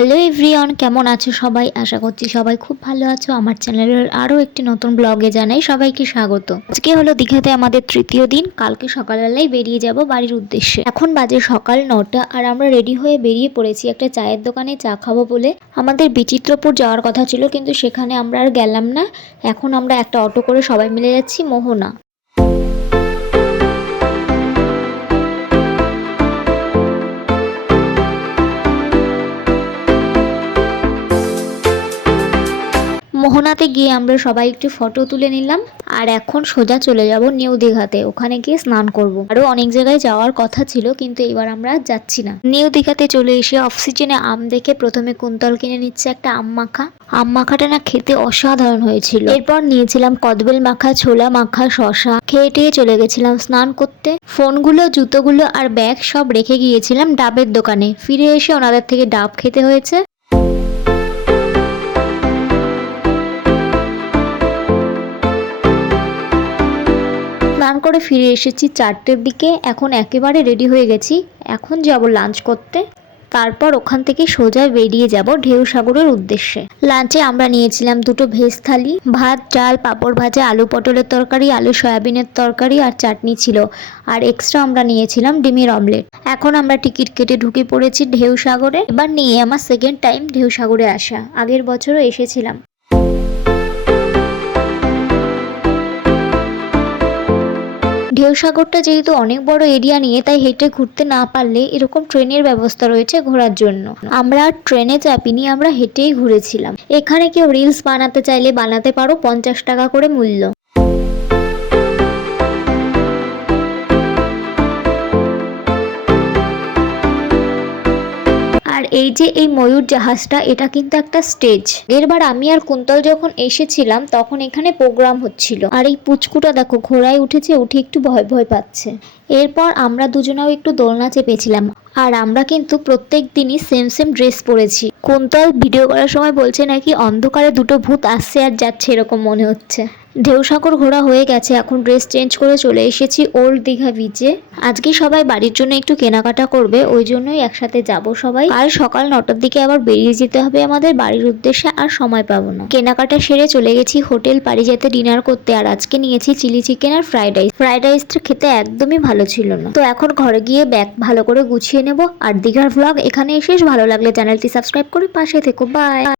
Hello everyone, কেমন আছো সবাই? আশা করছি সবাই খুব ভালো আছো। আমার চ্যানেলের আরও একটি নতুন ব্লগে জানাই সবাইকে স্বাগত। আজকে হলো দীঘাতে আমাদের তৃতীয় দিন। কালকে সকালবেলায় বেরিয়ে যাব বাড়ির উদ্দেশ্যে। এখন বাজে সকাল 9টা আর আমরা রেডি হয়ে বেরিয়ে পড়েছি একটা চায়ের দোকানে চা খাবো বলে। আমাদের বিচিত্রপুর যাওয়ার কথা ছিল, কিন্তু সেখানে আমরা আর গেলাম না। এখন আমরা একটা অটো করে সবাই মিলে যাচ্ছি মোহনা। মোহনাতে গিয়ে আমরা সবাই একটু ফটো তুলে নিলাম আর এখন সোজা চলে যাব নিউ দীঘাতে। ওখানে গিয়ে স্নান করব। আরো অনেক জায়গায় যাওয়ার কথা ছিল, কিন্তু এবার আমরা যাচ্ছি না। নিউ দীঘাতে চলে এসে অফ সিজনে আম দেখে প্রথমে কুন্তল কিনে নিচ্ছে একটা আম মাখা। আম মাখাটা না খেতে অসাধারণ হয়েছিল। এরপর নিয়েছিলাম কদবেল মাখা, ছোলা মাখা, শশা। খেয়ে টেয়ে চলে গেছিলাম স্নান করতে। ফোনগুলো, জুতোগুলো আর ব্যাগ সব রেখে গিয়েছিলাম ডাবের দোকানে। ফিরে এসে ওনাদের থেকে ডাব খেতে হয়েছে। স্নান করে ফিরে এসেছি 4টের দিকে। এখন একেবারে রেডি হয়ে গেছি। এখন যাব লাঞ্চ করতে। তারপর ওখান থেকে সোজা বেরিয়ে যাব ঢেউসাগরের উদ্দেশ্যে। লাঞ্চে আমরা নিয়েছিলাম দুটো ভেজ থালি, ভাত, ডাল, পাঁপড় ভাজা, আলু পটলের তরকারি, আলু সয়াবিনের তরকারি আর চাটনি ছিল। আর এক্সট্রা আমরা নিয়েছিলাম ডিমের অমলেট। এখন আমরা টিকিট কেটে ঢুকে পড়েছি ঢেউসাগরে। এবার নিয়ে আমার সেকেন্ড টাইম ঢেউসাগরে আসা। আগের বছরও এসেছিলাম। ঢেউসাগরটা যেহেতু অনেক বড় এরিয়া নিয়ে, তাই হেঁটে ঘুরতে না পারলে এরকম ট্রেনের ব্যবস্থা রয়েছে ঘোরার জন্য। আমরা ট্রেনে চাপিনি, আমরা হেঁটেই ঘুরেছিলাম। এখানে কেউ রিলস বানাতে চাইলে বানাতে পারো, 50 টাকা করে মূল্য। আর এই যে এই ময়ূর জাহাজটা, এটা কিন্তু একটা স্টেজ। এরবার আমি আর কুন্তল যখন এসেছিলাম তখন এখানে প্রোগ্রাম হচ্ছিল। আর এই পুচকুটা দেখো ঘোড়ায় উঠেছে, উঠে একটু ভয় ভয় পাচ্ছে। এরপর আমরা দুজনেও একটু দোলনা চেপেছিলাম। আর আমরা কিন্তু প্রত্যেক দিনই সেম সেম ড্রেস পরেছি। কুন্তল ভিডিও করার সময় বলছে নাকি অন্ধকারে দুটো ভূত আসছে আর যাচ্ছে, এরকম মনে হচ্ছে। ঢেউসাগর ঘোরা হয়ে গেছে, এখন ড্রেস চেঞ্জ করে চলে এসেছি ওল্ড দীঘা বিচে। আজকে সবাই বাড়ির জন্য একটু কেনাকাটা করবে, ওই জন্যই একসাথে যাব সবাই। কাল সকাল 9টার দিকে আবার বেরিয়ে যেতে হবে আমাদের বাড়ির উদ্দেশ্যে, আর সময় পাবো না। কেনাকাটা সেরে চলে গেছি হোটেল পারিজাতে ডিনার করতে। আর আজকে নিয়েছি চিলি চিকেন আর ফ্রাইড রাইস। ফ্রাইড রাইসটা খেতে একদমই ভালো ছিল না। তো এখন ঘরে গিয়ে ব্যাগ ভালো করে গুছিয়ে নেব। আর দীঘার ভ্লগ এখানেই শেষ। ভালো লাগলে চ্যানেলটি সাবস্ক্রাইব করে পাশে থেকো। বাই।